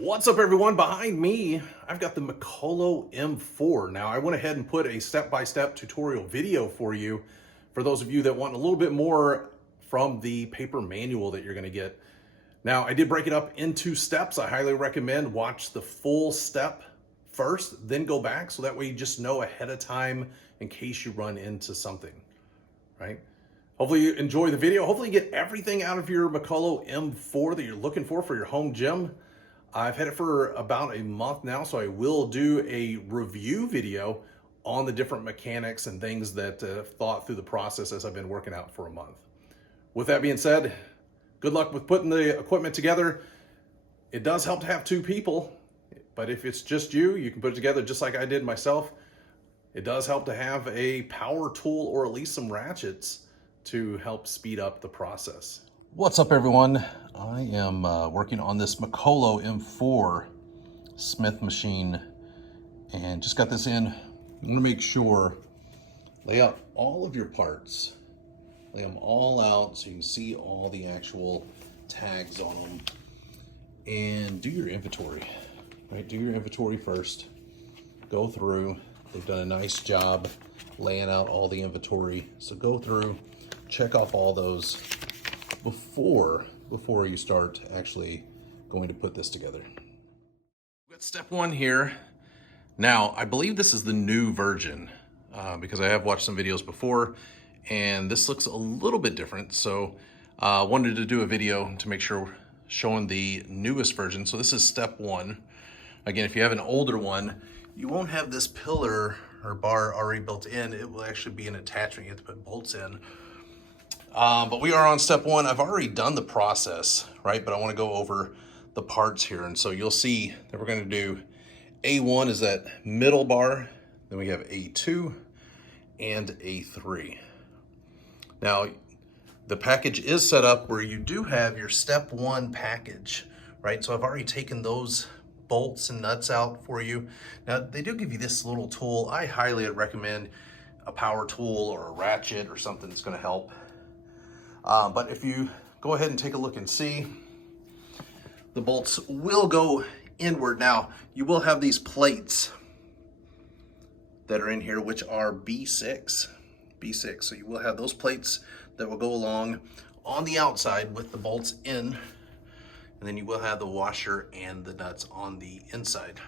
What's up, everyone? Behind me, I've got the Mikolo M4. Now, I went ahead and put a step-by-step tutorial video for you, for those of you that want a little bit more from the paper manual that you're going to get. Now, I did break it up into steps. I highly recommend watch the full step first, then go back, so that way you just know ahead of time in case you run into something, right? Hopefully you enjoy the video. Hopefully you get everything out of your Mikolo M4 that you're looking for your home gym. I've had it for about a month now, so I will do a review video on the different mechanics and things that I've thought through the process as I've been working out for a month. With that being said, good luck with putting the equipment together. It does help to have two people, but if it's just you, you can put it together just like I did myself. It does help to have a power tool or at least some ratchets to help speed up the process. What's up, everyone? I am working on this Mikolo M4 Smith machine and just got this in. You want to make sure, lay out all of your parts, lay them all out so you can see all the actual tags on them, and do your inventory, right? Do your inventory first. Go through. They've done a nice job laying out all the inventory. So go through, check off all those before you start actually going to put this together. We've got step one here. Now, I believe this is the new version because I have watched some videos before and this looks a little bit different. So I wanted to do a video to make sure showing the newest version. So this is step one. Again, if you have an older one, you won't have this pillar or bar already built in. It will actually be an attachment. You have to put bolts in. But we are on step one. I've already done the process, right? But I want to go over the parts here. And so you'll see that we're going to do A1 is that middle bar. Then we have A2 and A3. Now, the package is set up where you do have your step one package, right? So I've already taken those bolts and nuts out for you. Now, they do give you this little tool. I highly recommend a power tool or a ratchet or something that's going to help. But if you go ahead and take a look and see, the bolts will go inward. Now, you will have these plates that are in here, which are B6. So you will have those plates that will go along on the outside with the bolts in, and then you will have the washer and the nuts on the inside.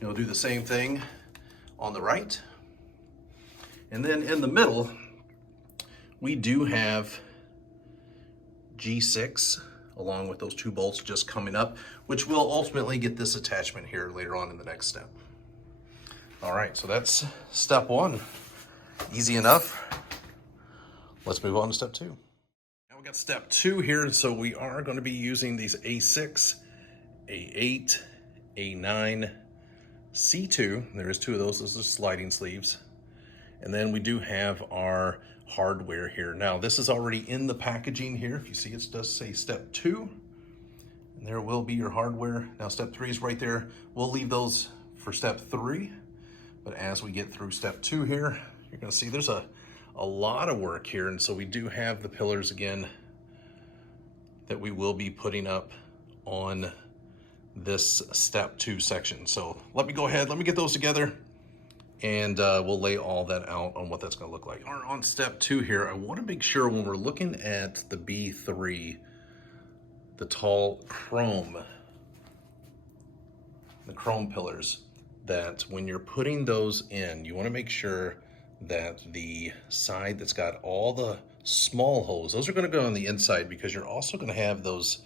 You'll do the same thing on the right. And then in the middle, we do have G6 along with those two bolts just coming up, which will ultimately get this attachment here later on in the next step. All right, so that's step one. Easy enough. Let's move on to step two. Now we got step two here, so we are going to be using these A6, A8, A9, C2. There is two of those. Those are sliding sleeves. And then we do have our hardware here. Now, this is already in the packaging here. If you see, it does say step two, and there will be your hardware. Now, step three is right there. We'll leave those for step three, but as we get through step two here, you're gonna see there's a lot of work here. And so we do have the pillars again that we will be putting up on this step two section. So let me go ahead, let me get those together, and we'll lay all that out on what that's going to look like. On step two here, I want to make sure when we're looking at the B3, the tall chrome, the chrome pillars, that when you're putting those in, you want to make sure that the side that's got all the small holes, those are going to go on the inside, because you're also going to have those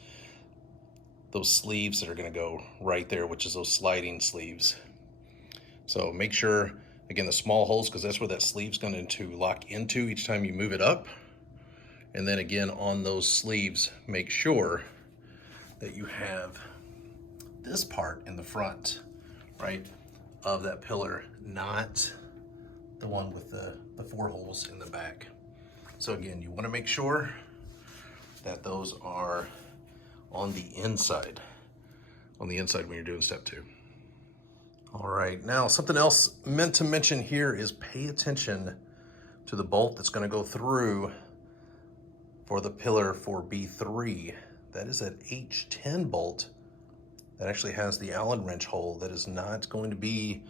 sleeves that are going to go right there, which is those sliding sleeves. So make sure, again, the small holes, because that's where that sleeve's going to lock into each time you move it up. And then again, on those sleeves, make sure that you have this part in the front, right, of that pillar, not the one with the four holes in the back. So again, you want to make sure that those are on the inside when you're doing step two. All right, now something else meant to mention here is pay attention to the bolt that's going to go through for the pillar for B3. That is that H10 bolt that actually has the Allen wrench hole that is not going to be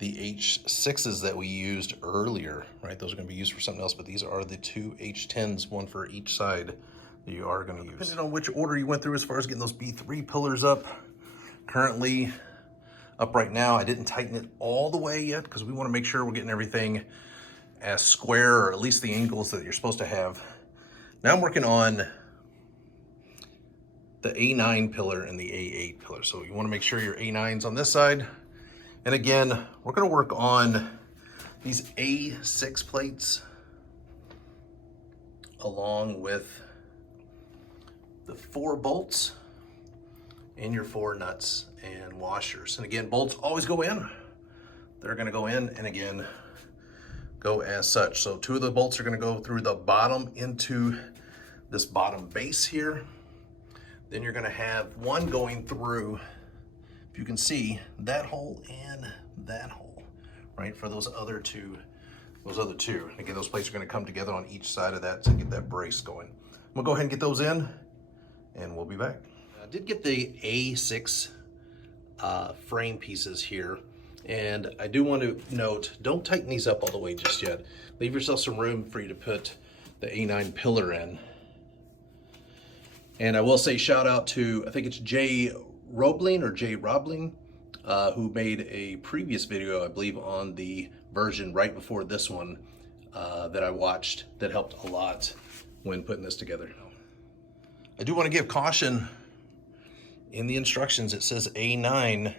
the H6s that we used earlier, right? Those are going to be used for something else, but these are the two H10s, one for each side that you are going to use. Depending on which order you went through as far as getting those B3 pillars up, currently up right now, I didn't tighten it all the way yet because we want to make sure we're getting everything as square, or at least the angles that you're supposed to have. Now I'm working on the A9 pillar and the A8 pillar. So you want to make sure your A9's on this side. And again, we're going to work on these A6 plates along with the 4 bolts and your 4 nuts and washers. And again, bolts always go in. They're going to go in, and again, go as such. So 2 of the bolts are going to go through the bottom into this bottom base here. Then you're going to have one going through, if you can see, that hole and that hole, right, for those other two. Again, those plates are going to come together on each side of that to get that brace going. I'm going to go ahead and get those in, and we'll be back. I did get the A6 frame pieces here, and I do want to note, don't tighten these up all the way just yet. Leave yourself some room for you to put the A9 pillar in. And I will say shout out to, I think it's Jay Roebling, who made a previous video, I believe, on the version right before this one that I watched that helped a lot when putting this together. I do want to give caution. In the instructions, it says A9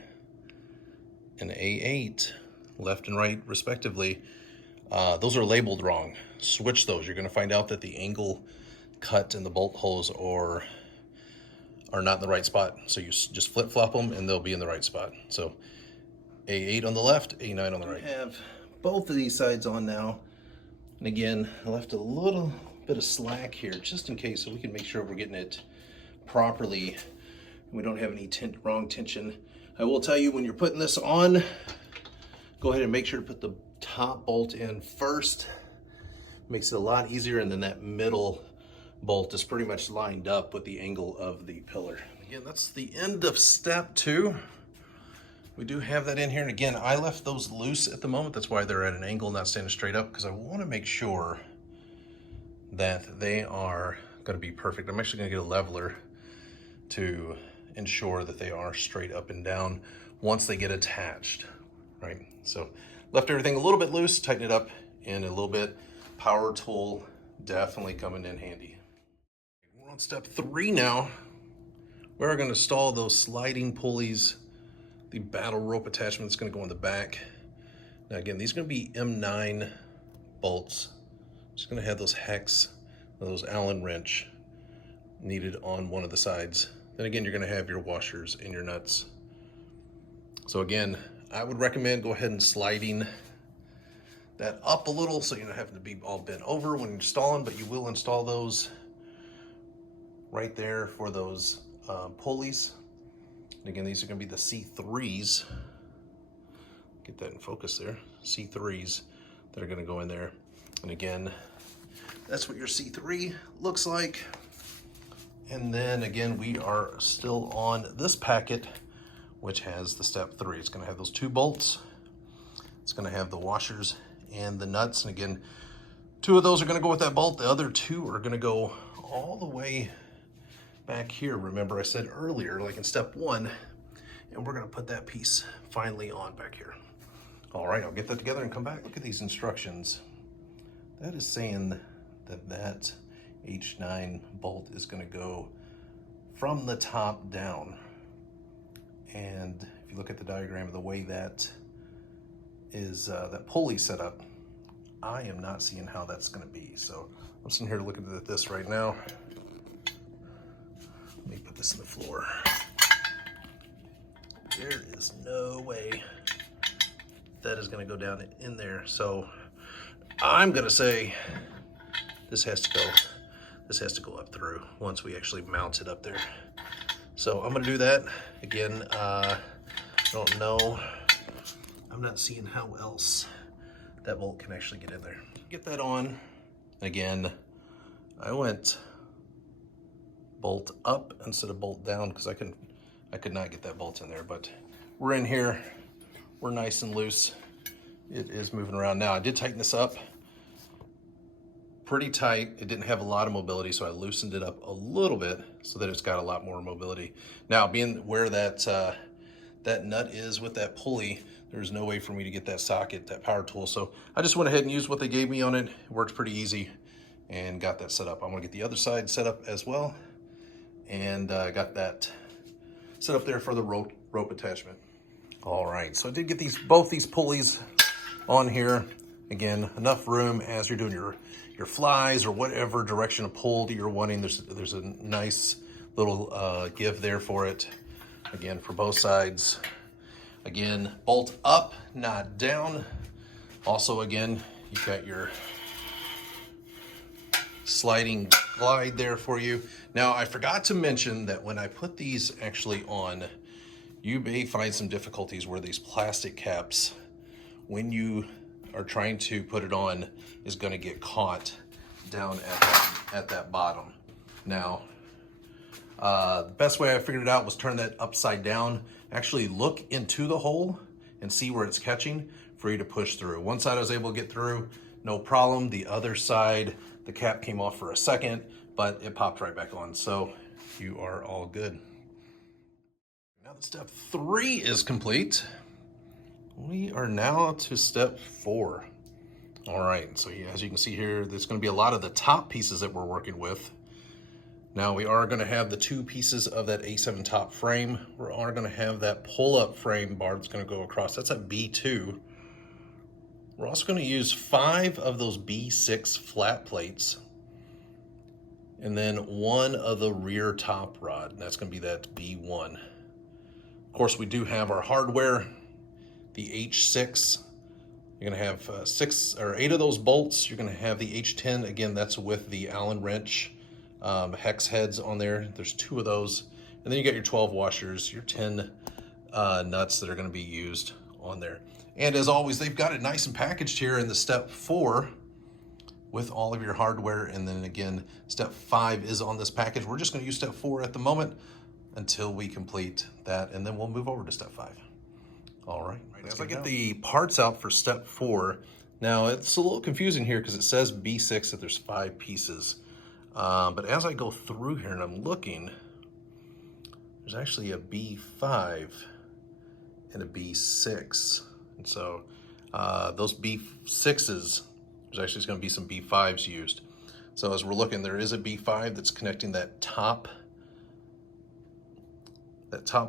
and A8, left and right respectively. Those are labeled wrong. Switch those. You're going to find out that the angle cut and the bolt holes are not in the right spot. So you just flip-flop them and they'll be in the right spot. So A8 on the left, A9 on the right. I have both of these sides on now. And again, I left a little bit of slack here just in case, so we can make sure we're getting it properly and we don't have any wrong tension. I will tell you, when you're putting this on, go ahead and make sure to put the top bolt in first. Makes it a lot easier, and then that middle bolt is pretty much lined up with the angle of the pillar. Again, that's the end of step 2. We do have that in here, and again, I left those loose at the moment. That's why they're at an angle, not standing straight up, because I want to make sure that they are going to be perfect. I'm actually going to get a leveler to ensure that they are straight up and down once they get attached, right? So left everything a little bit loose, tighten it up in a little bit. Power tool definitely coming in handy. We're on step 3 now. We're going to install those sliding pulleys. The battle rope attachment is going to go in the back. Now again, these are going to be M9 bolts. Just going to have those hex, those Allen wrench needed on one of the sides. Then again, you're going to have your washers and your nuts. So again, I would recommend go ahead and sliding that up a little so you're not having to be all bent over when installing, but you will install those right there for those pulleys. And again, these are going to be the C3s. Get that in focus there. C3s that are going to go in there. And again, that's what your C3 looks like. And then again, we are still on this packet, which has the step 3. It's going to have those 2 bolts. It's going to have the washers and the nuts. And again, 2 of those are going to go with that bolt. The other 2 are going to go all the way back here. Remember I said earlier, like in step 1, and we're going to put that piece finally on back here. All right, I'll get that together and come back. Look at these instructions. That is saying that that H9 bolt is going to go from the top down. And if you look at the diagram of the way that is that pulley set up, I am not seeing how that's going to be. So I'm sitting here looking at this right now. Let me put this in the floor. There is no way that is going to go down in there. So I'm going to say this has to go up through once we actually mount it up there. So I'm going to do that. Again, I don't know. I'm not seeing how else that bolt can actually get in there. Get that on. Again, I went bolt up instead of bolt down because I I could not get that bolt in there, but we're in here. We're nice and loose. It is moving around now. I did tighten this up pretty tight. It didn't have a lot of mobility, so I loosened it up a little bit so that it's got a lot more mobility. Now, being where that that nut is with that pulley, there's no way for me to get that socket, that power tool. So I just went ahead and used what they gave me on it. It works pretty easy and got that set up. I'm gonna get the other side set up as well, and got that set up there for the rope attachment. All right, so I did get both these pulleys on here. Again, enough room as you're doing your flies or whatever direction of pull that you're wanting. There's a nice little give there for it. Again, for both sides. Again, bolt up, not down. Also, again, you've got your sliding glide there for you. Now, I forgot to mention that when I put these actually on, you may find some difficulties where these plastic caps, when you are trying to put it on, is going to get caught down at that bottom. Now, the best way I figured it out was turn that upside down. Actually look into the hole and see where it's catching for you to push through. One side I was able to get through, no problem. The other side, the cap came off for a second, but it popped right back on. So you are all good. Now that step 3 is complete, we are now to step 4. All right, so as you can see here, there's going to be a lot of the top pieces that we're working with. Now we are going to have the 2 pieces of that A7 top frame. We are going to have that pull-up frame bar that's going to go across. That's at B2. We're also going to use 5 of those B6 flat plates, and then 1 of the rear top rod. That's going to be that B1. Of course, we do have our hardware, the H6. You're going to have 6 or 8 of those bolts. You're going to have the H10. Again, that's with the Allen wrench hex heads on there. There's 2 of those. And then you got your 12 washers, your 10 nuts that are going to be used on there. And as always, they've got it nice and packaged here in the step 4 with all of your hardware. And then again, step 5 is on this package. We're just going to use step 4 at the moment until we complete that, and then we'll move over to step 5. All right. As I get the parts out for step 4, now it's a little confusing here because it says B6 that there's 5 pieces. But as I go through here and I'm looking, there's actually a B5 and a B6. And so those B6s, there's actually going to be some B5s used. So as we're looking, there is a B5 that's connecting that top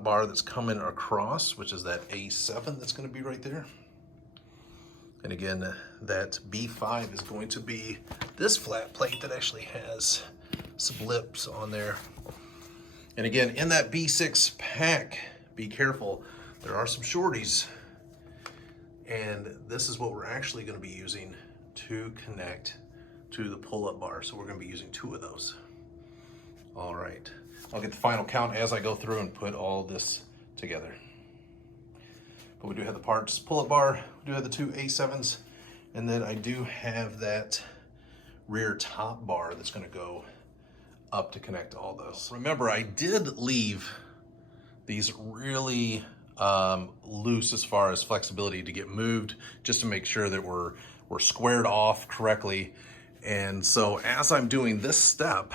bar that's coming across, which is that A7 that's going to be right there. And again, that B5 is going to be this flat plate that actually has some lips on there. And again, in that B6 pack, be careful, there are some shorties. And this is what we're actually going to be using to connect to the pull-up bar. So we're going to be using 2 of those. All right. I'll get the final count as I go through and put all this together. But we do have the parts, pull-up bar, we do have the 2 A7s, and then I do have that rear top bar that's going to go up to connect all those. Remember, I did leave these really loose as far as flexibility to get moved, just to make sure that we're squared off correctly. And so as I'm doing this step,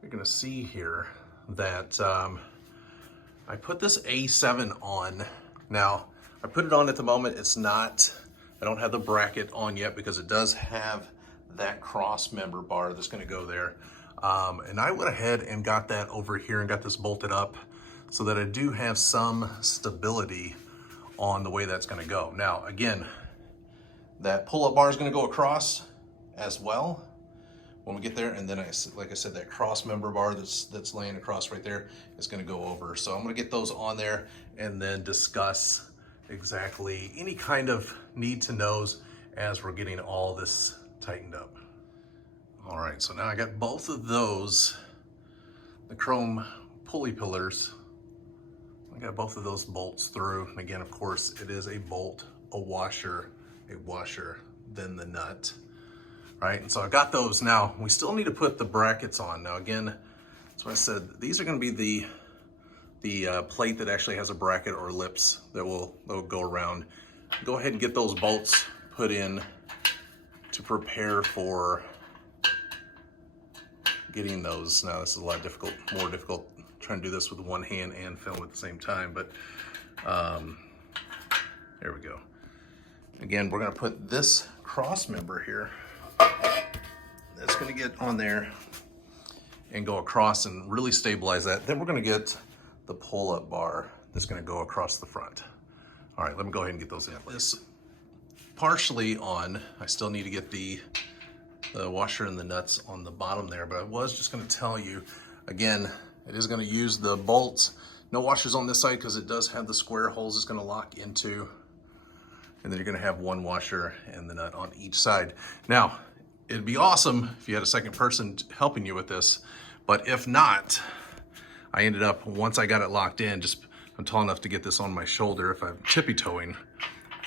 you're going to see here that I put this A7 on. Now, I put it on at the moment. It's not, I don't have the bracket on yet because it does have that cross member bar that's going to go there. And I went ahead and got that over here and got this bolted up so that I do have some stability on the way that's going to go. Now, again, that pull-up bar is going to go across as well when we get there, and then like I said, that cross member bar that's laying across right there is going to go over. So I'm going to get those on there and then discuss exactly any kind of need to knows as we're getting all this tightened up. All right, so now I got both of those, the chrome pulley pillars. I got both of those bolts through. And again, of course, it is a bolt, a washer, then the nut. Right, and so I got those. Now we still need to put the brackets on. Now again, that's what I said, these are going to be the the plate that actually has a bracket or lips that will go around. Go ahead and get those bolts put in to prepare for getting those. Now this is a lot more difficult trying to do this with one hand and film at the same time, but there we go. Again, we're gonna put this cross member here. That's gonna get on there and go across and really stabilize that. Then we're gonna get the pull-up bar that's gonna go across the front. All right, let me go ahead and get those in. This partially on. I still need to get the washer and the nuts on the bottom there, but I was just gonna tell you, again, it is gonna use the bolts. No washers on this side because it does have the square holes it's gonna lock into. And then you're gonna have one washer and the nut on each side. Now, it'd be awesome if you had a second person helping you with this, but if not, I ended up, once I got it locked in, I'm tall enough to get this on my shoulder if I'm tippy-toeing,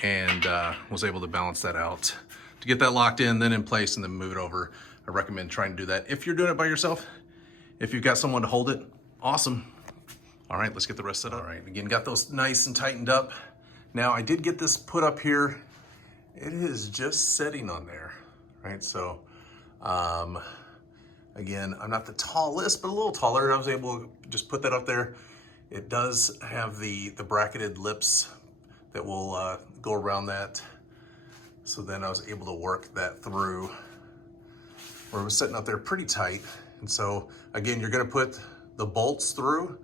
and was able to balance that out. To get that locked in, then in place, and then move it over. I recommend trying to do that. If you're doing it by yourself, if you've got someone to hold it, awesome. All right, let's get the rest set up. All right, again, got those nice and tightened up. Now, I did get this put up here. It is just sitting on there, right? So, again, I'm not the tallest, but a little taller. I was able to just put that up there. It does have the bracketed lips that will go around that. So then I was able to work that through where it was sitting up there pretty tight. And so again, you're gonna put the bolts through.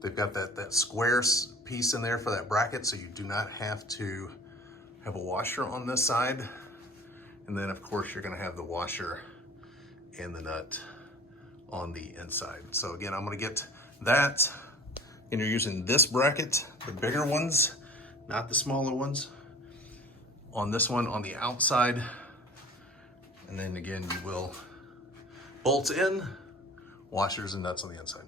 They've got that square piece in there for that bracket, so you do not have to have a washer on this side. And then of course you're gonna have the washer and the nut on the inside. So again, I'm gonna get that, and you're using this bracket, the bigger ones, not the smaller ones, on this one on the outside. And then again, you will bolt in, washers and nuts on the inside.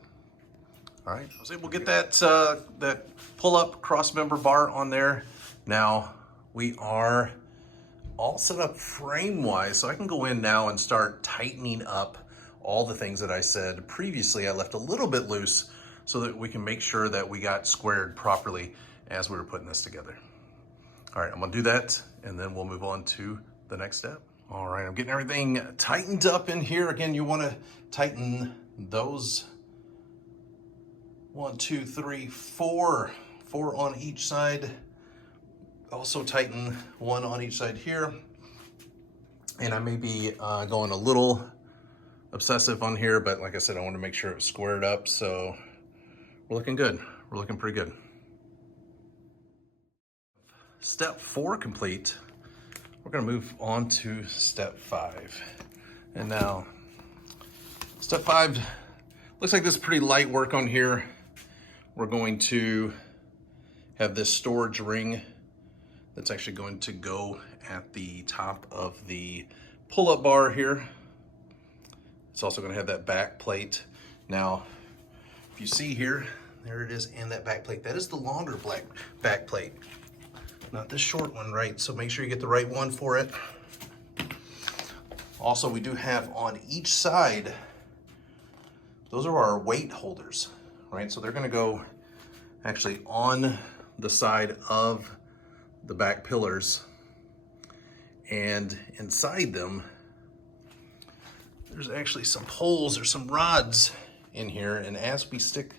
All right, I was able to get that pull-up cross-member bar on there. Now we are all set up frame-wise, so I can go in now and start tightening up all the things that I said previously. I left a little bit loose so that we can make sure that we got squared properly as we were putting this together. All right, I'm gonna do that, and then we'll move on to the next step. All right, I'm getting everything tightened up in here. Again, you wanna tighten those 1, 2, 3, 4 on each side. Also tighten one on each side here. And I may be going a little obsessive on here, but like I said, I want to make sure it's squared up. So we're looking good. We're looking pretty good. Step 4 complete. We're gonna move on to step 5. And now, step 5, looks like this is pretty light work on here. We're going to have this storage ring that's actually going to go at the top of the pull-up bar here. It's also gonna have that back plate. Now, if you see here, there it is in that back plate. That is the longer back plate, not the short one, right? So make sure you get the right one for it. Also, we do have on each side, those are our weight holders, right? So they're gonna go actually on the side of the back pillars, and inside them, there's actually some holes or some rods in here. And as we stick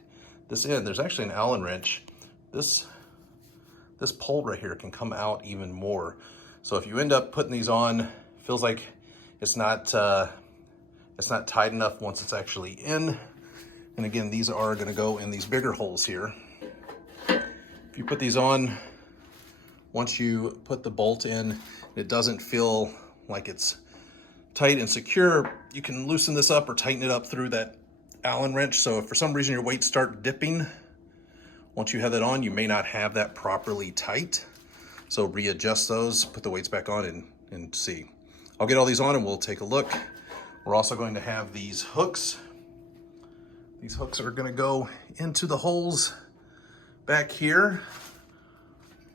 this in, there's actually an Allen wrench. This pole right here can come out even more. So if you end up putting these on, feels like it's not tight enough once it's actually in. And again, these are gonna go in these bigger holes here. If you put these on, once you put the bolt in, it doesn't feel like it's tight and secure, you can loosen this up or tighten it up through that Allen wrench. So if for some reason your weights start dipping, once you have that on, you may not have that properly tight. So readjust those, put the weights back on and see. I'll get all these on and we'll take a look. We're also going to have these hooks. These hooks are gonna go into the holes back here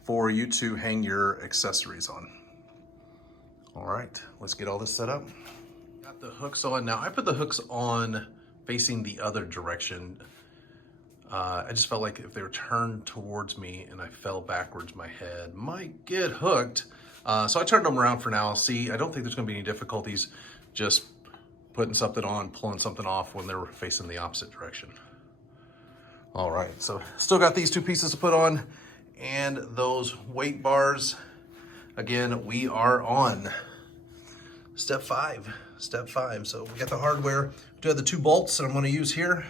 for you to hang your accessories on. All right, let's get all this set up. Got the hooks on. Now I put the hooks on facing the other direction. I just felt like if they were turned towards me and I fell backwards, my head might get hooked. So I turned them around for now. See, I don't think there's gonna be any difficulties just putting something on, pulling something off when they're facing the opposite direction. All right, so still got these two pieces to put on and those weight bars. Again, we are on step five. So we got the hardware. We do have the two bolts that I'm gonna use here.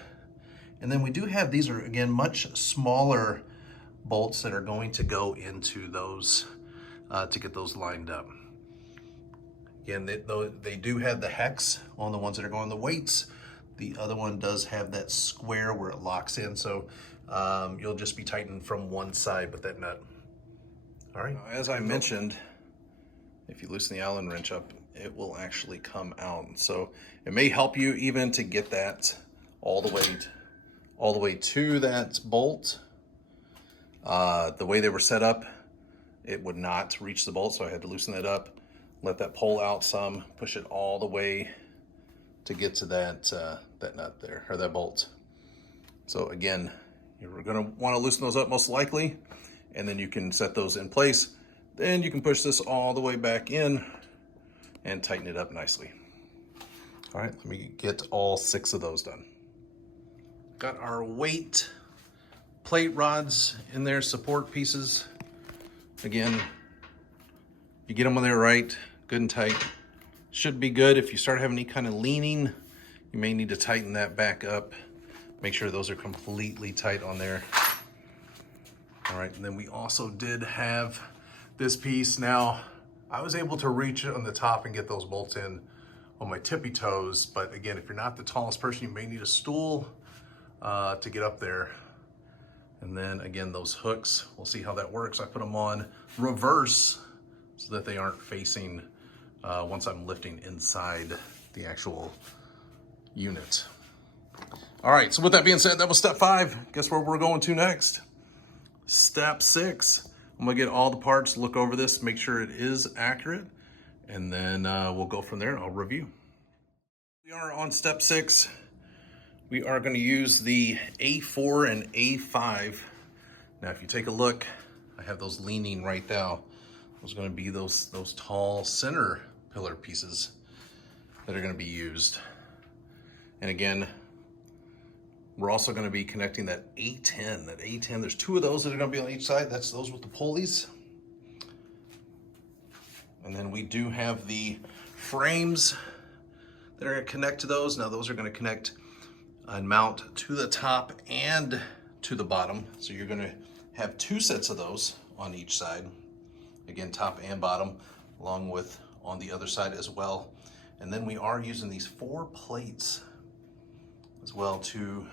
And then we do have, these are again, much smaller bolts that are going to go into those to get those lined up. Again, they do have the hex on the ones that are going the weights. The other one does have that square where it locks in. So you'll just be tightening from one side with that nut. All right. As I mentioned, if you loosen the Allen wrench up, it will actually come out. So it may help you even to get that all the way to that bolt. The way they were set up, it would not reach the bolt, so I had to loosen it up, let that pull out some, push it all the way to get to that that nut there, or that bolt. So again, you're gonna wanna loosen those up most likely, and then you can set those in place. Then you can push this all the way back in and tighten it up nicely. All right, let me get all 6 of those done. Got our weight plate rods in there, support pieces. Again, you get them when they're right, good and tight. Should be good. If you start having any kind of leaning, you may need to tighten that back up. Make sure those are completely tight on there. All right, and then we also did have this piece. Now, I was able to reach on the top and get those bolts in on my tippy toes, but again, if you're not the tallest person, you may need a stool to get up there. And then again, those hooks, we'll see how that works. I put them on reverse so that they aren't facing once I'm lifting inside the actual unit. All right, so with that being said, that was step 5. Guess where we're going to next? Step 6. I'm gonna get all the parts, look over this, make sure it is accurate, and then we'll go from there. I'll review. We are on step 6. We are going to use the A4 and A5. Now, if you take a look, I have those leaning right now. Those are going to be those tall center pillar pieces that are going to be used. And again, we're also going to be connecting that A10. That A10, there's 2 of those that are going to be on each side. That's those with the pulleys. And then we do have the frames that are going to connect to those. Now, those are going to connect and mount to the top and to the bottom. So you're gonna have 2 sets of those on each side. Again, top and bottom, along with on the other side as well. And then we are using these 4 plates as well to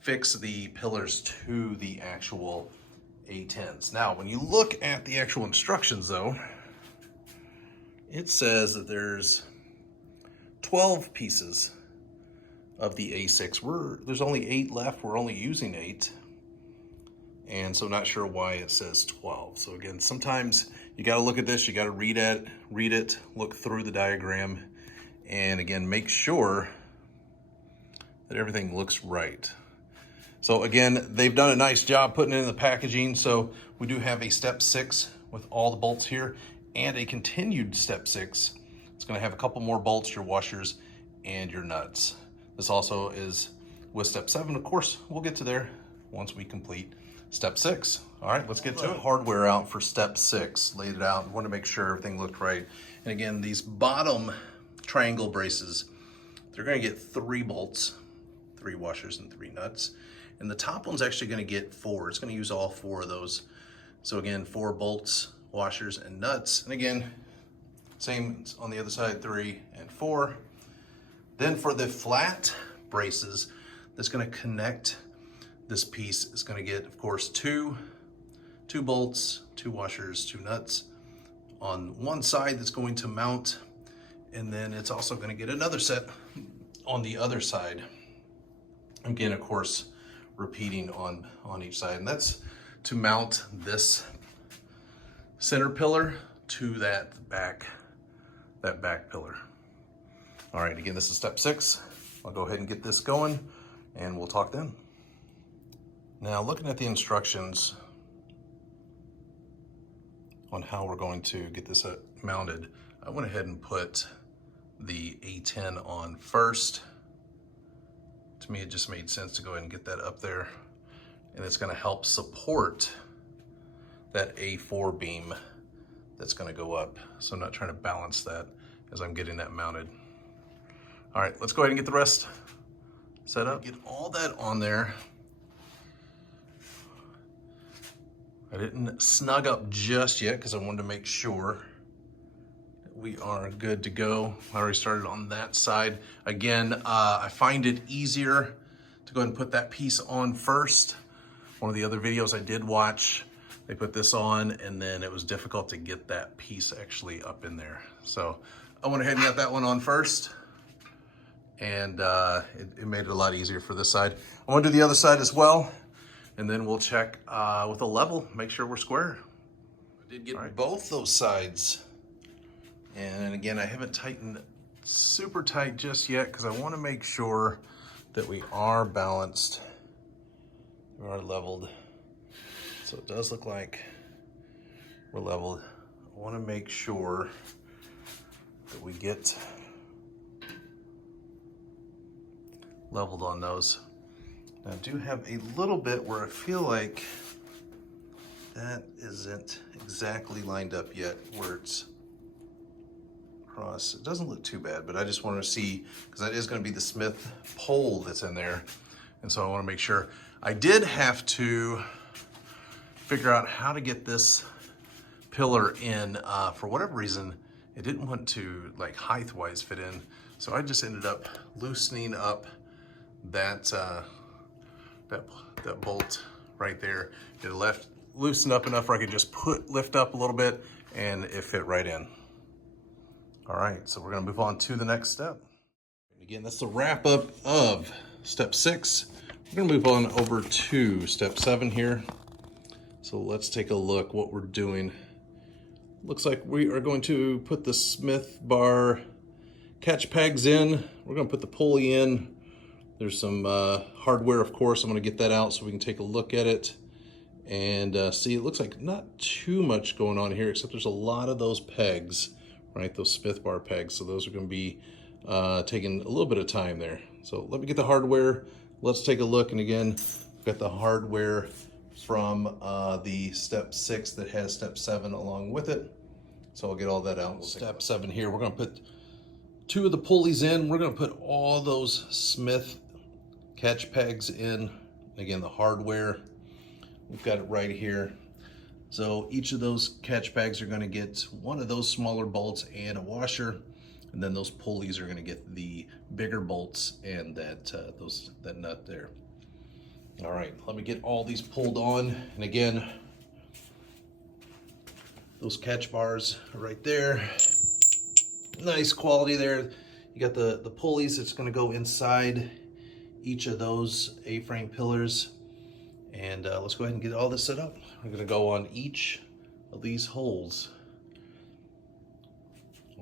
fix the pillars to the actual A10s. Now, when you look at the actual instructions though, it says that there's 12 pieces of the A6. There's only 8 left. We're only using 8. And so not sure why it says 12. So again, sometimes you got to look at this, you got to read it, look through the diagram, and again, make sure that everything looks right. So again, they've done a nice job putting it in the packaging. So we do have a step 6 with all the bolts here and a continued step 6. It's going to have a couple more bolts, your washers, and your nuts. This also is with step 7. Of course, we'll get to there once we complete step 6. All right, let's get to it. Hardware out for step 6, laid it out. Want to make sure everything looked right. And again, these bottom triangle braces, they're going to get 3 bolts, 3 washers, and 3 nuts. And the top one's actually going to get 4. It's going to use all 4 of those. So again, 4 bolts, washers, and nuts. And again, same on the other side, 3 and 4. Then for the flat braces, that's going to connect this piece. Is going to get, of course, two bolts, 2 washers, 2 nuts on one side that's going to mount, and then it's also going to get another set on the other side. Again, of course, repeating on each side, and that's to mount this center pillar to that back pillar. All right, again, this is step 6. I'll go ahead and get this going, and we'll talk then. Now, looking at the instructions on how we're going to get this mounted, I went ahead and put the A10 on first. To me, it just made sense to go ahead and get that up there, and it's gonna help support that A4 beam that's gonna go up. So I'm not trying to balance that as I'm getting that mounted. All right, let's go ahead and get the rest set up. Get all that on there. I didn't snug up just yet because I wanted to make sure that we are good to go. I already started on that side. Again, I find it easier to go ahead and put that piece on first. One of the other videos I did watch, they put this on and then it was difficult to get that piece actually up in there. So I went ahead and got that one on first, and it made it a lot easier for this side. I want to do the other side as well, and then we'll check with a level, make sure we're square. I did get both those sides. And again, I haven't tightened super tight just yet because I want to make sure that we are balanced, we are leveled. So it does look like we're leveled. I want to make sure that we get leveled on those. Now, I do have a little bit where I feel like that isn't exactly lined up yet where it's across. It doesn't look too bad, but I just want to see, because that is going to be the Smith pole that's in there. And so I want to make sure. I did have to figure out how to get this pillar in. For whatever reason, it didn't want to like height-wise fit in. So I just ended up loosening up that that bolt right there. It loosened up enough where I could just lift up a little bit and it fit right in. All right, so we're gonna move on to the next step. Again, that's the wrap up of step 6. We're gonna move on over to step 7 here. So let's take a look what we're doing. Looks like we are going to put the Smith bar catch pegs in. We're gonna put the pulley in. There's some hardware, of course. I'm gonna get that out so we can take a look at it and see. It looks like not too much going on here, except there's a lot of those pegs, right? Those Smith bar pegs. So those are gonna be taking a little bit of time there. So let me get the hardware. Let's take a look. And again, I've got the hardware from the step 6 that has step 7 along with it. So I'll get all that out. Step 7 here, we're gonna put 2 of the pulleys in. We're gonna put all those Smith catch pegs in. Again, the hardware, we've got it right here. So each of those catch pegs are gonna get one of those smaller bolts and a washer. And then those pulleys are gonna get the bigger bolts and that nut there. All right, let me get all these pulled on. And again, those catch bars are right there. Nice quality there. You got the pulleys that's gonna go inside each of those A-frame pillars. And let's go ahead and get all this set up. We're gonna go on each of these holes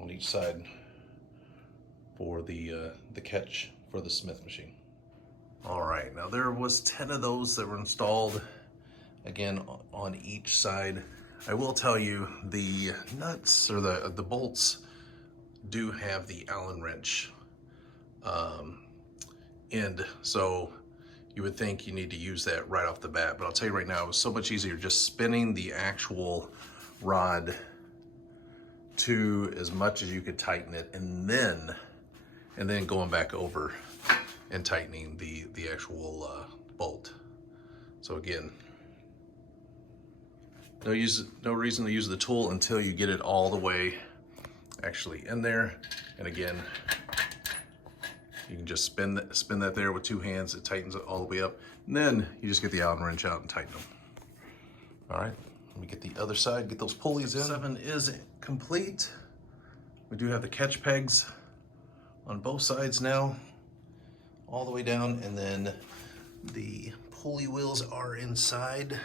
on each side for the catch for the Smith machine. All right, now there was 10 of those that were installed, again, on each side. I will tell you, the nuts or the bolts do have the Allen wrench end, so you would think you need to use that right off the bat, but I'll tell you right now, it was so much easier just spinning the actual rod to as much as you could tighten it, and then going back over and tightening the actual bolt. So again, no reason to use the tool until you get it all the way actually in there. And again, you can just spin that there with 2 hands. It tightens it all the way up. And then you just get the Allen wrench out and tighten them. All right, let me get the other side, get those pulleys in. 7 is complete. We do have the catch pegs on both sides now, all the way down, and then the pulley wheels are inside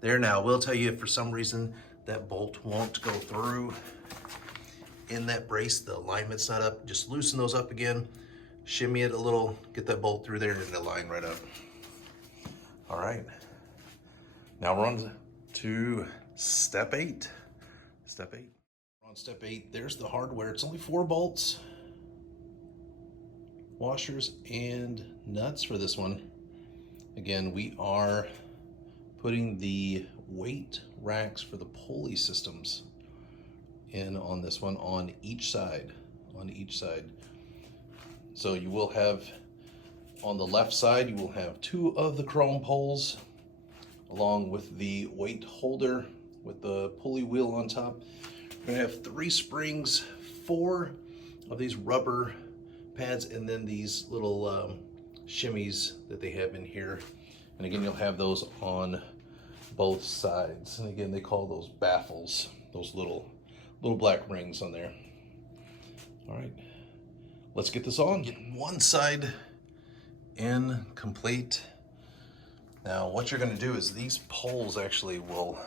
there. Now, I will tell you, if for some reason that bolt won't go through in that brace, the alignment's not up, just loosen those up again, shimmy it a little, get that bolt through there, and it'll line right up. All right, now we're on to step 8. Step 8. We're on step 8, there's the hardware. It's only 4 bolts, washers, and nuts for this one. Again, we are putting the weight racks for the pulley systems in on this one on each side. So you will have, on the left side, you will have 2 of the chrome poles along with the weight holder with the pulley wheel on top. We're gonna have 3 springs, 4 of these rubber pads, and then these little shimmies that they have in here. And again, you'll have those on both sides. And again, they call those baffles, those little black rings on there. All right, let's get this on. Get one side in complete. Now, what you're gonna do is these poles actually will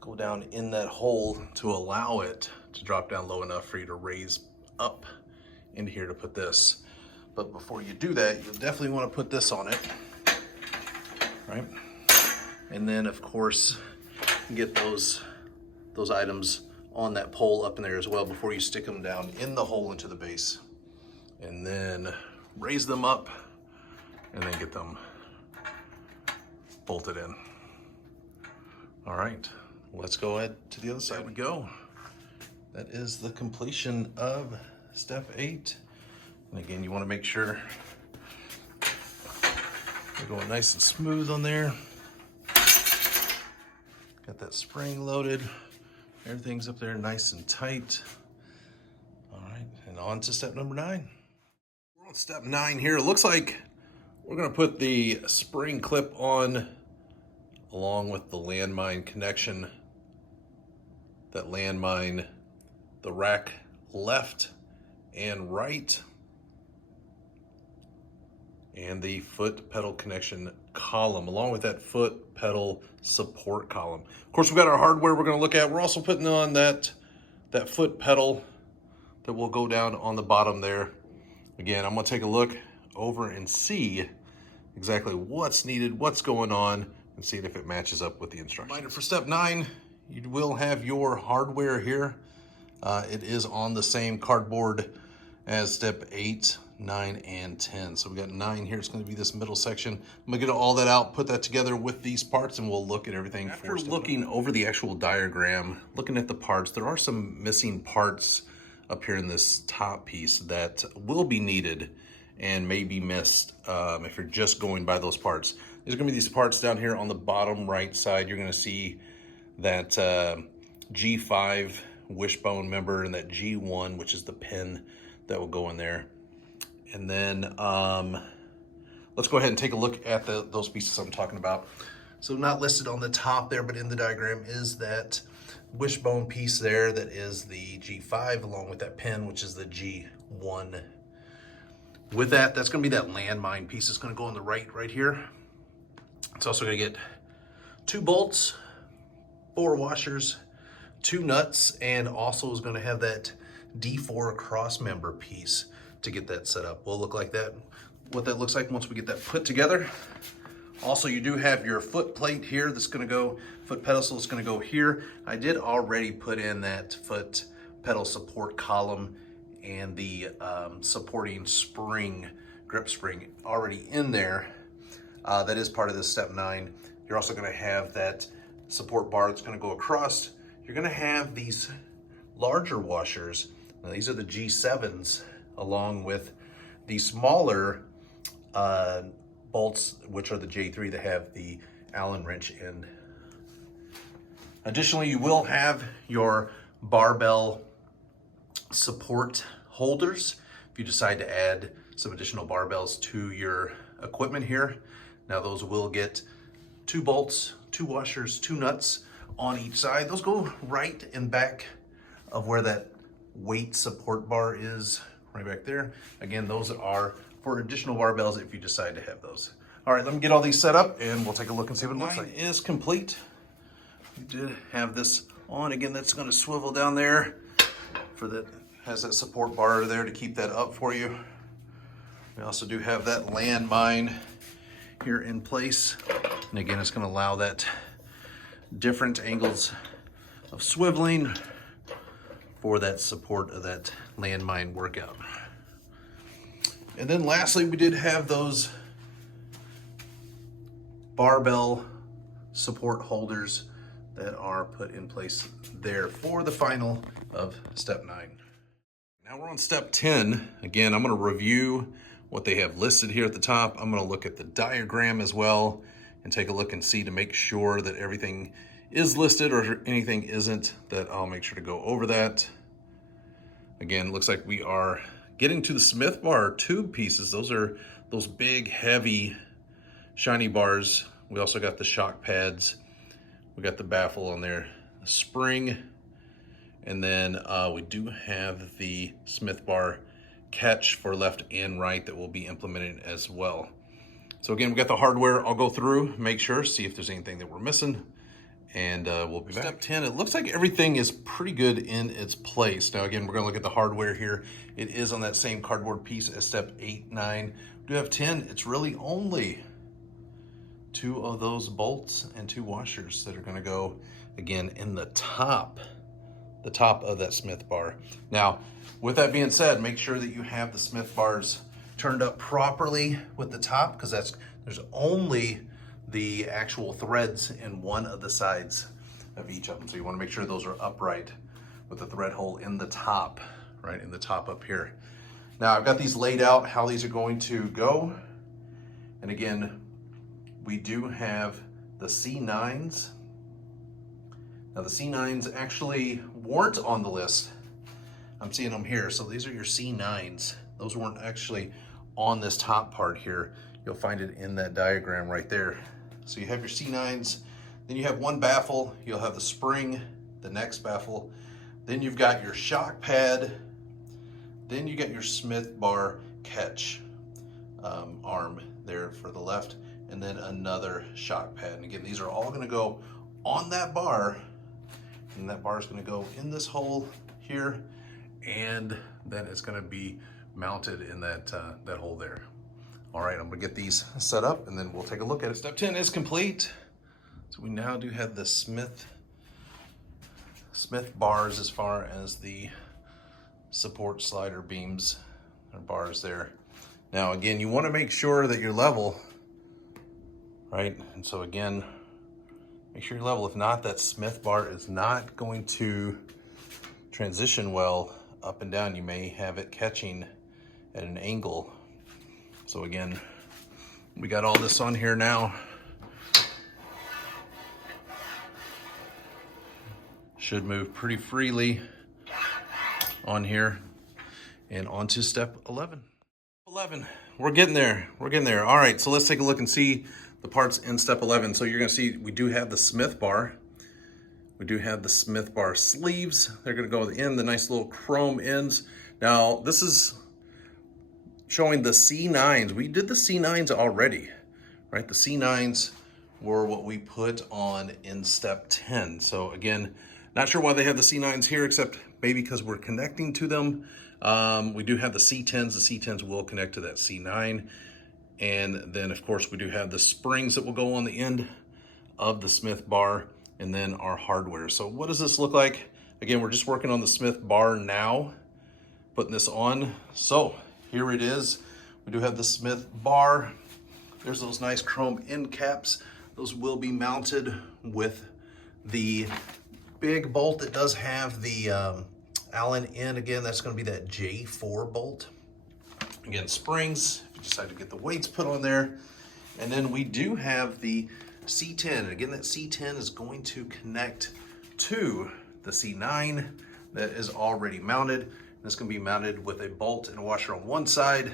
go down in that hole to allow it to drop down low enough for you to raise up into here to put this. But before you do that, you'll definitely want to put this on it, right? And then of course, get those items on that pole up in there as well before you stick them down in the hole into the base. And then raise them up and then get them bolted in. All right, let's go ahead to the other side. There we go. That is the completion of step 8. And again, you want to make sure you're going nice and smooth on there. Got that spring loaded. Everything's up there nice and tight. All right, and on to step number 9. We're on step 9 here. It looks like we're going to put the spring clip on along with the landmine connection. That landmine, the rack left and right, and the foot pedal connection column, along with that foot pedal support column. Of course, we've got our hardware we're going to look at. We're also putting on that foot pedal that will go down on the bottom there. Again, I'm going to take a look over and see exactly what's needed, what's going on, and see if it matches up with the instructions. Reminder for step 9, you will have your hardware here. It is on the same cardboard as step 8, 9, and 10. So we got 9 here. It's going to be this middle section. I'm going to get all that out, put that together with these parts, and we'll look at everything. After looking over the actual diagram, looking at the parts, there are some missing parts up here in this top piece that will be needed and may be missed if you're just going by those parts. There's going to be these parts down here on the bottom right side. You're going to see that G5 wishbone member and that G1, which is the pin that will go in there. And then let's go ahead and take a look at those pieces I'm talking about. So not listed on the top there, but in the diagram is that wishbone piece there that is the G5, along with that pin, which is the G1. With that, that's going to be that landmine piece. It's going to go on the right here. It's also going to get 2 bolts, 4 washers, 2 nuts, and also is going to have that D4 cross member piece to get that set up. Will look like that. What that looks like once we get that put together. Also, you do have your foot plate here that's going to go, foot pedestal is going to go here. I did already put in that foot pedal support column and the supporting spring, grip spring already in there. That is part of this step 9. You're also going to have that support bar that's going to go across. You're going to have these larger washers. Now, these are the G7s, along with the smaller bolts, which are the J3 that have the Allen wrench in. Additionally, you will have your barbell support holders if you decide to add some additional barbells to your equipment here. Now, those will get 2 bolts, 2 washers, 2 nuts on each side. Those go right in back of where that weight support bar is, right back there. Again, those are for additional barbells if you decide to have those. All right, let me get all these set up and we'll take a look and see what it looks like. Mine is complete. We did have this on. Again, that's going to swivel down there for that, has that support bar there to keep that up for you. We also do have that landmine here in place. And again, it's gonna allow that different angles of swiveling for that support of that landmine workout. And then lastly, we did have those barbell support holders that are put in place there for the final of step 9. Now we're on step 10. Again, I'm going to review what they have listed here at the top. I'm going to look at the diagram as well and take a look and see to make sure that everything is listed, or if anything isn't, that I'll make sure to go over that. Again, it looks like we are getting to the Smith bar tube pieces. Those are those big, heavy, shiny bars. We also got the shock pads. We got the baffle on there, the spring, and then we do have the Smith bar catch for left and right that will be implemented as well. So again, we got the hardware. I'll go through, make sure, see if there's anything that we're missing, and we'll be back. Step 10, it looks like everything is pretty good in its place. Now again, we're gonna look at the hardware here. It is on that same cardboard piece as step 8, 9. We do have 10. It's really only 2 of those bolts and 2 washers that are gonna go, again, in the top of that Smith bar. Now, with that being said, make sure that you have the Smith bars turned up properly with the top, because there's only the actual threads in one of the sides of each of them. So you wanna make sure those are upright with the thread hole in the top, right in the top up here. Now I've got these laid out, how these are going to go. And again, we do have the C9s. Now the C9s actually weren't on the list. I'm seeing them here. So these are your C9s. Those weren't actually on this top part here. You'll find it in that diagram right there. So you have your C9s, then you have one baffle, you'll have the spring, the next baffle, then you've got your shock pad, then you got your Smith bar catch arm there for the left, and then another shock pad. And again, these are all gonna go on that bar, and that bar is gonna go in this hole here, and then it's gonna be mounted in that hole there. All right, I'm gonna get these set up and then we'll take a look at it. Step 10 is complete. So we now do have the Smith bars as far as the support slider beams or bars there. Now again, you wanna make sure that you're level, right? And so again, make sure you're level. If not, that Smith bar is not going to transition well up and down. You may have it catching at an angle. So again, we got all this on here now. Should move pretty freely on here. And on to step 11. 11, we're getting there, All right, so let's take a look and see the parts in step 11. So you're gonna see we do have the Smith bar. We do have the Smith bar sleeves. They're gonna go in the nice little chrome ends. Now, this is showing the C9s. We did the C9s already, right? The C9s were what we put on in step 10. So again, not sure why they have the C9s here, except maybe because we're connecting to them. We do have the C10s. The C10s will connect to that C9. And then of course we do have the springs that will go on the end of the Smith bar, and then our hardware. So what does this look like? Again, we're just working on the Smith bar now, putting this on. So here it is. We do have the Smith bar. There's those nice chrome end caps. Those will be mounted with the big bolt that does have the Allen end. Again, that's going to be that J4 bolt. Again, springs, if you decide to get the weights put on there. And then we do have the C10. And again, that C10 is going to connect to the C9 that is already mounted. It's going to be mounted with a bolt and a washer on one side,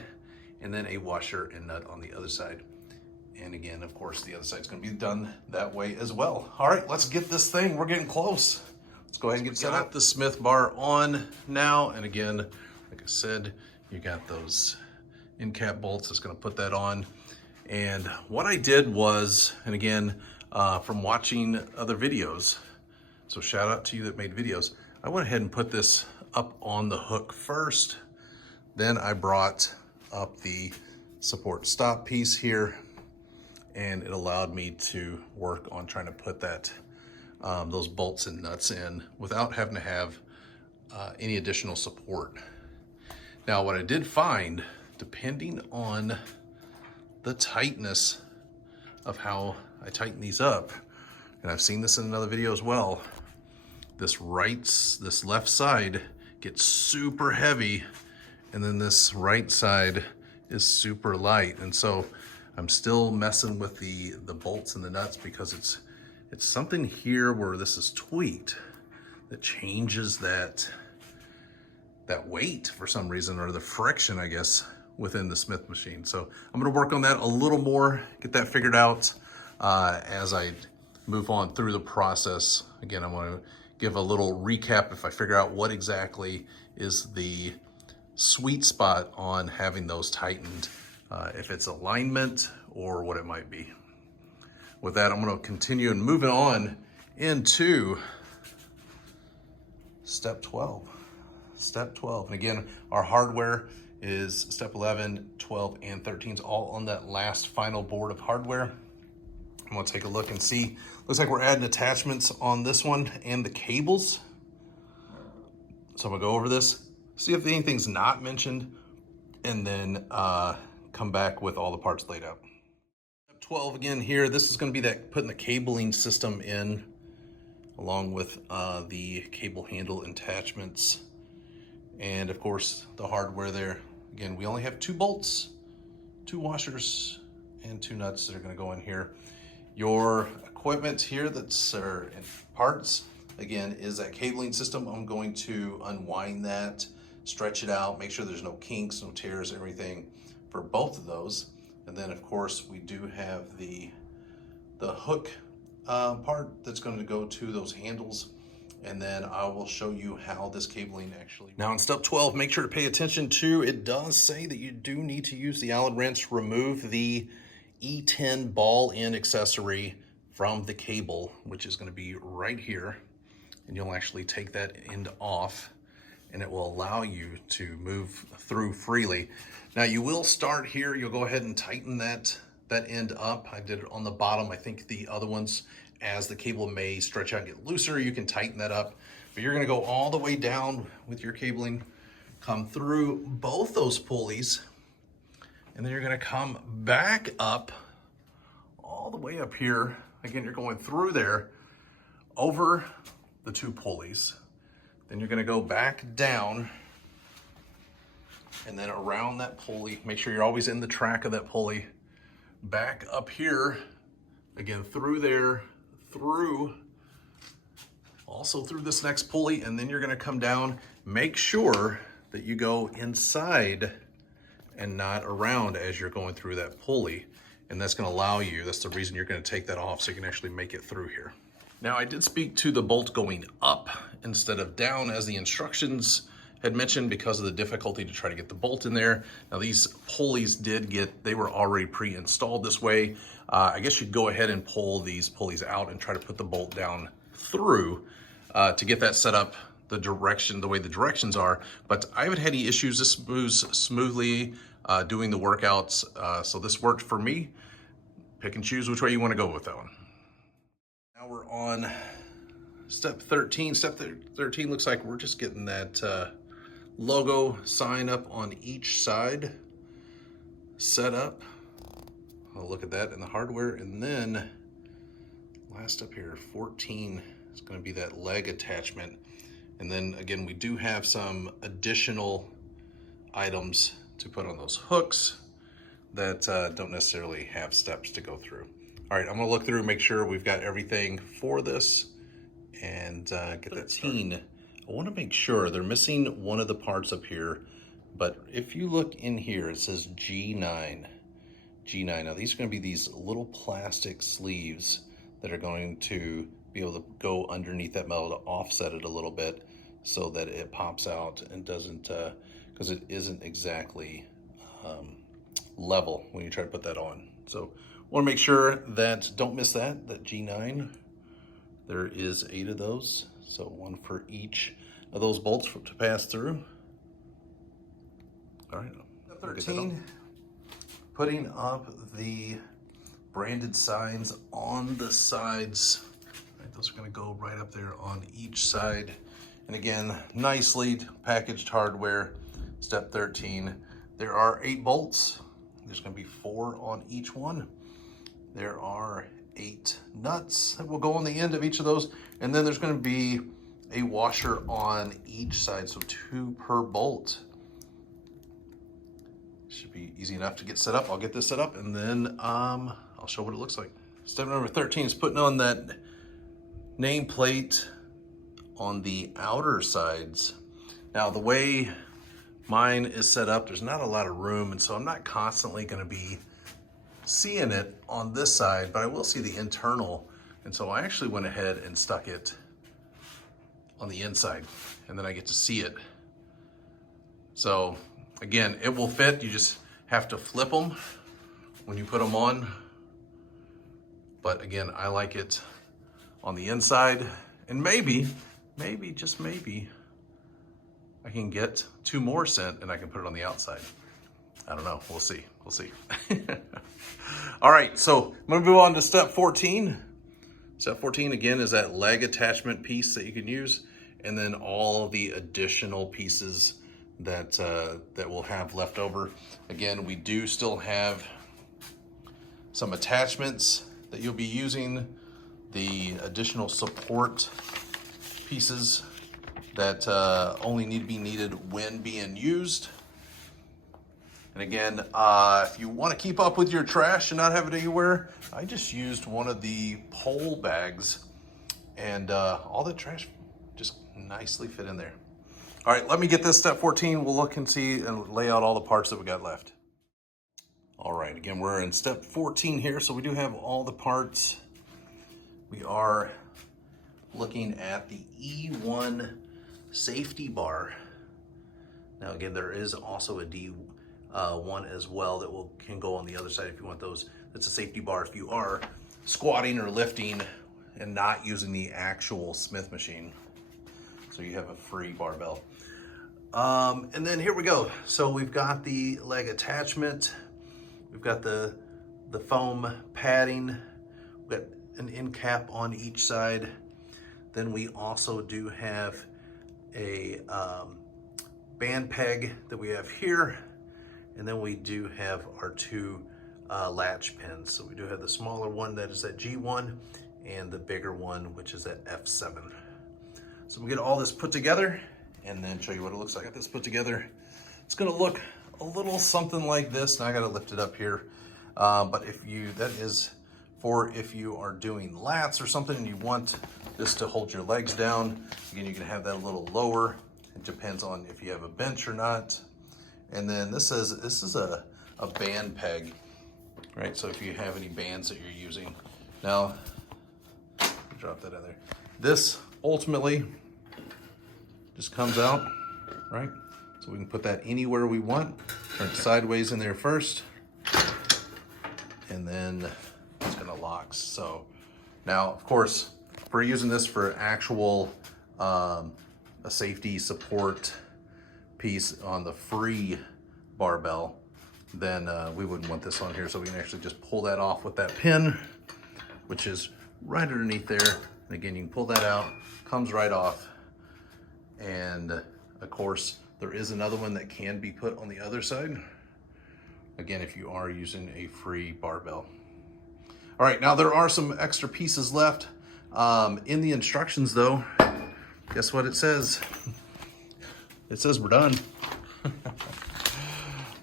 and then a washer and nut on the other side. And again, of course, the other side is going to be done that way as well. All right, let's get this thing. We're getting close. Let's go ahead and get set up. The Smith bar on now. And again, like I said, you got those end cap bolts. That's going to put that on. And what I did was, and again, from watching other videos, so shout out to you that made videos, I went ahead and put this up on the hook first. Then I brought up the support stop piece here and it allowed me to work on trying to put that those bolts and nuts in without having to have any additional support. Now, what I did find, depending on the tightness of how I tighten these up, and I've seen this in another video as well, this left side gets super heavy, and then this right side is super light. And so I'm still messing with the bolts and the nuts because it's something here where this is tweaked that changes that weight for some reason, or the friction, I guess, within the Smith machine. So I'm gonna work on that a little more, get that figured out as I move on through the process. Again, I wanna give a little recap if I figure out what exactly is the sweet spot on having those tightened, if it's alignment or what it might be. With that, I'm gonna continue and moving on into step 12. Step 12, and again, our hardware is step 11, 12, and 13 is all on that last final board of hardware. I'm gonna take a look and see. Looks like we're adding attachments on this one and the cables. So I'm gonna go over this, see if anything's not mentioned, and then come back with all the parts laid out. Step 12 again here, this is gonna be that putting the cabling system in along with the cable handle attachments. And of course, the hardware there. Again, we only have 2 bolts, 2 washers, and 2 nuts that are gonna go in here. Your equipment here that's parts, again, is that cabling system. I'm going to unwind that, stretch it out, make sure there's no kinks, no tears, everything for both of those. And then of course, we do have the hook part that's going to go to those handles. And then I will show you how this cabling actually. Now in step 12, make sure to pay attention to, it does say that you do need to use the Allen wrench, remove the E10 ball end accessory from the cable, which is going to be right here. And you'll actually take that end off and it will allow you to move through freely. Now you will start here, you'll go ahead and tighten that end up. I did it on the bottom. I think the other ones, as the cable may stretch out and get looser, you can tighten that up. But you're gonna go all the way down with your cabling, come through both those pulleys, and then you're gonna come back up all the way up here. Again, you're going through there, over the 2 pulleys. Then you're gonna go back down, and then around that pulley. Make sure you're always in the track of that pulley. Back up here, again, through there, also through this next pulley, and then you're gonna come down. Make sure that you go inside and not around as you're going through that pulley. And that's gonna allow you, that's the reason you're gonna take that off so you can actually make it through here. Now I did speak to the bolt going up instead of down as the instructions had mentioned because of the difficulty to try to get the bolt in there. Now these pulleys they were already pre-installed this way. I guess you'd go ahead and pull these pulleys out and try to put the bolt down through to get that set up the way the directions are. But I haven't had any issues. This moves smoothly doing the workouts. So this worked for me. Pick and choose which way you want to go with that one. Now we're on step 13. Step 13 looks like we're just getting that logo sign up on each side set up. I'll look at that in the hardware. And then last up here, 14 is going to be that leg attachment. And then again, we do have some additional items to put on those hooks that don't necessarily have steps to go through. All right, I'm gonna look through, make sure we've got everything for this and get that started. I wanna make sure they're missing one of the parts up here, but if you look in here, it says G9. Now these are gonna be these little plastic sleeves that are going to be able to go underneath that metal to offset it a little bit so that it pops out and doesn't, because it isn't exactly level when you try to put that on. So want to make sure that, don't miss that G9. There is 8 of those, so 1 for each of those bolts to pass through. All right, 13, putting up the branded signs on the sides. Right, those are gonna go right up there on each side. And again, nicely packaged hardware, step 13. There are 8 bolts. There's gonna be 4 on each one. There are 8 nuts that will go on the end of each of those. And then there's gonna be a washer on each side, so 2 per bolt. Should be easy enough to get set up. I'll get this set up and then I'll show what it looks like. Step number 13 is putting on that nameplate on the outer sides. Now the way mine is set up, there's not a lot of room, and so I'm not constantly gonna be seeing it on this side, but I will see the internal. And so I actually went ahead and stuck it on the inside, and then I get to see it. So again, it will fit. You just have to flip them when you put them on. But again, I like it on the inside, and maybe, just maybe, I can get 2 more sent and I can put it on the outside. I don't know, we'll see. All right, so I'm gonna move on to step 14. Step 14 again is that leg attachment piece that you can use, and then all the additional pieces that we'll have left over. Again, we do still have some attachments that you'll be using, the additional support pieces that only need to be needed when being used. And again, if you want to keep up with your trash and not have it anywhere, I just used one of the pole bags, and all the trash just nicely fit in there. All right, let me get this step 14. We'll look and see and lay out all the parts that we got left. All right, again, we're in step 14 here, so we do have all the parts. We are looking at the E1 safety bar. Now again, there is also a D1 as well that can go on the other side if you want those. That's a safety bar if you are squatting or lifting and not using the actual Smith machine. So you have a free barbell. And then here we go. So we've got the leg attachment. We've got the foam padding. We've got an end cap on each side. Then we also do have a band peg that we have here. And then we do have our 2 latch pins. So we do have the smaller one that is that G1 and the bigger one, which is that F7. So we'll get all this put together and then show you what it looks like. I got this put together. It's gonna look a little something like this. Now I gotta lift it up here. But that is for if you are doing lats or something and you want this to hold your legs down. Again, you can have that a little lower. It depends on if you have a bench or not. And then this is a band peg, right? So if you have any bands that you're using. Now, drop that in there. This ultimately just comes out, right? So we can put that anywhere we want. Turn it sideways in there first, and then it's gonna lock. So now, of course, if we're using this for actual a safety support piece on the free barbell, then we wouldn't want this on here. So we can actually just pull that off with that pin, which is right underneath there. And again, you can pull that out, comes right off. And of course, there is another one that can be put on the other side. Again, if you are using a free barbell. All right, now there are some extra pieces left. In the instructions though, guess what it says? It says we're done.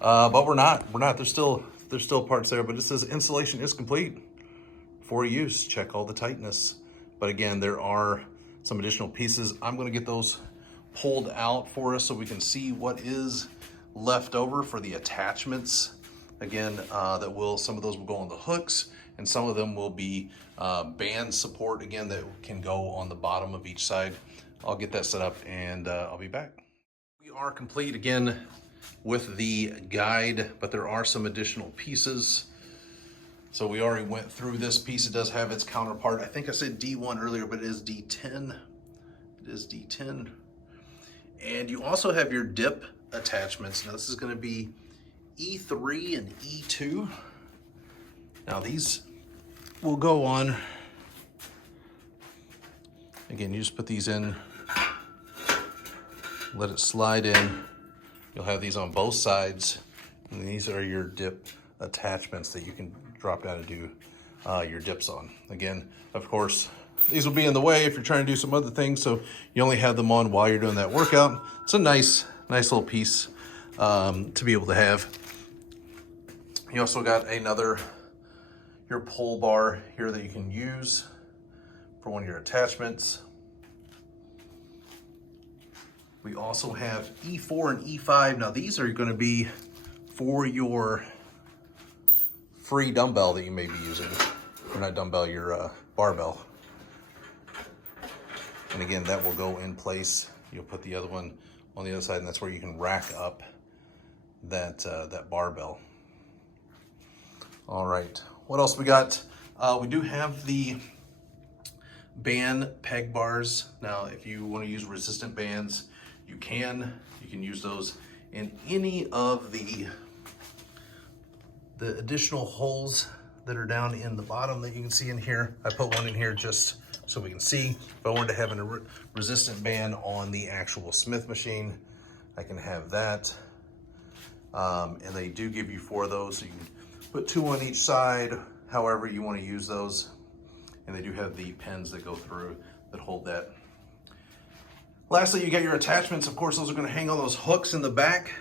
But we're not. There's still parts there, but it says installation is complete. For use, check all the tightness. But again, there are some additional pieces. I'm gonna get those pulled out for us so we can see what is left over for the attachments. Again, some of those will go on the hooks, and some of them will be band support, again, that can go on the bottom of each side. I'll get that set up and I'll be back. We are complete again with the guide, but there are some additional pieces. So we already went through this piece. It does have its counterpart. I think I said D1 earlier, but it is D10. It is D10. And you also have your dip attachments. Now this is gonna be E3 and E2. Now these will go on. Again, you just put these in, let it slide in. You'll have these on both sides, and these are your dip attachments that you can drop down and do your dips on. Again, of course, these will be in the way if you're trying to do some other things, so you only have them on while you're doing that workout. It's a nice little piece to be able to have. You also got your pull bar here that you can use for one of your attachments. We also have E4 and E5. Now these are going to be for your free dumbbell that you may be using. Or not dumbbell, your barbell. And again, that will go in place. You'll put the other one on the other side, and that's where you can rack up that barbell. All right, what else we got? We do have the band peg bars. Now, if you want to use resistant bands, you can use those in any of the additional holes that are down in the bottom that you can see in here. I put one in here just so we can see. If I wanted to have a resistant band on the actual Smith machine, I can have that. And they do give you 4 of those, so you can put 2 on each side, however you want to use those. And they do have the pins that go through that hold that. Lastly, you got your attachments. Of course, those are going to hang on those hooks in the back,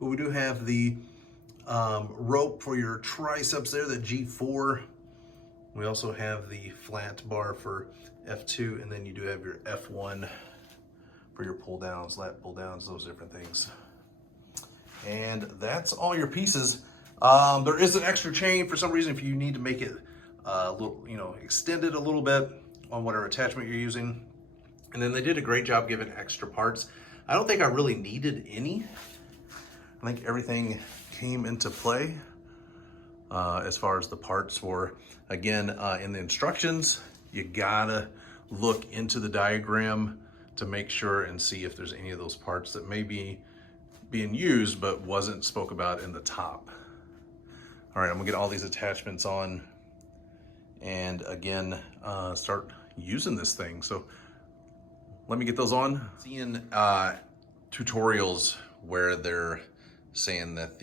but we do have the rope for your triceps there, the G4. We also have the flat bar for F2, and then you do have your F1 for your pull downs, lat pull downs, those different things. And that's all your pieces. There is an extra chain for some reason if you need to make it a little, extended a little bit on whatever attachment you're using. And then they did a great job giving extra parts. I don't think I really needed any. I think everything came into play as far as the parts were. Again, in the instructions, you gotta look into the diagram to make sure and see if there's any of those parts that may be being used but wasn't spoke about in the top. All right, I'm gonna get all these attachments on and again, start using this thing. So let me get those on. Seeing tutorials where they're saying that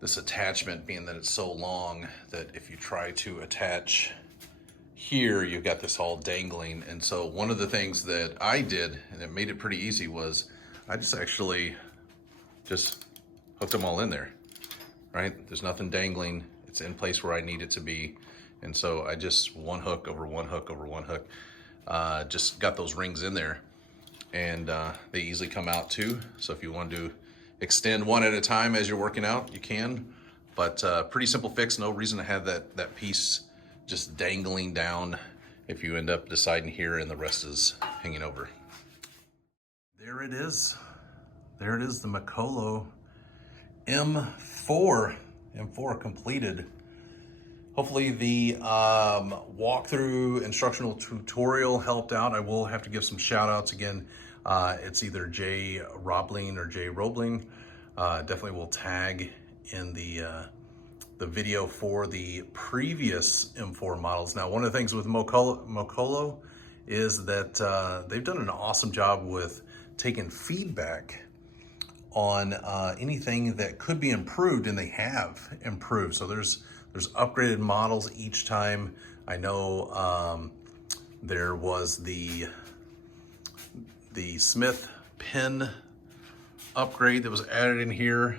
this attachment, being that it's so long, that if you try to attach here, you've got this all dangling. And so one of the things that I did, and it made it pretty easy, was I just actually just hooked them all in there, right? There's nothing dangling. It's in place where I need it to be. And so I just one hook over one hook over one hook, just got those rings in there, and they easily come out too. So if you want to extend one at a time as you're working out, you can, but pretty simple fix. No reason to have that piece just dangling down if you end up deciding here and the rest is hanging over. There it is. There it is, the Mikolo M4 completed. Hopefully the walkthrough instructional tutorial helped out. I will have to give some shout outs again. It's either Jay Robling or Jay Robling. Definitely will tag in the video for the previous M4 models. Now, one of the things with Mikolo is that they've done an awesome job with taking feedback on anything that could be improved, and they have improved. So there's upgraded models each time. I know there was the Smith pin upgrade that was added in here,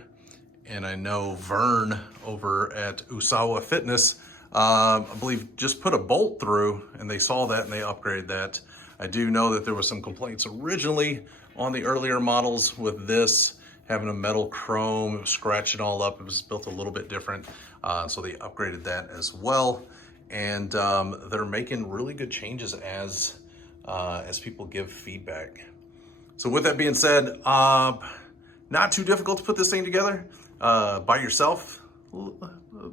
and I know Vern over at Usawa Fitness, I believe, just put a bolt through, and they saw that and they upgraded that. I do know that there was some complaints originally on the earlier models with this having a metal chrome. It was scratching all up. It was built a little bit different, so they upgraded that as well. And they're making really good changes as people give feedback. So with that being said, not too difficult to put this thing together by yourself. A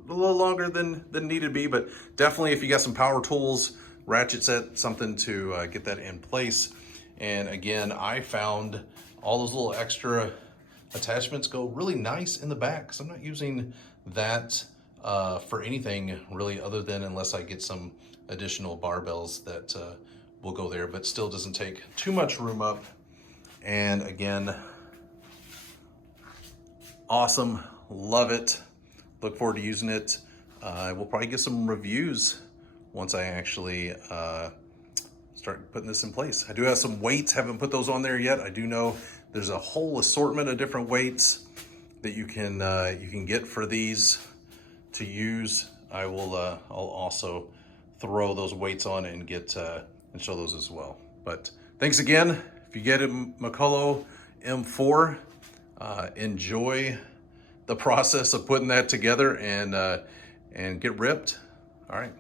little longer than needed to be, but definitely if you got some power tools, ratchet set, something to get that in place. And again, I found all those little extra attachments go really nice in the back, because I'm not using that for anything really, other than unless I get some additional barbells that will go there, but still doesn't take too much room up. And again, awesome, love it. Look forward to using it. We'll probably get some reviews once I actually start putting this in place. I do have some weights, haven't put those on there yet. I do know there's a whole assortment of different weights that you can get for these to use. I'll also throw those weights on and get and show those as well. But thanks again. If you get a Mikolo M4, enjoy the process of putting that together and get ripped. All right,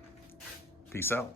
peace out.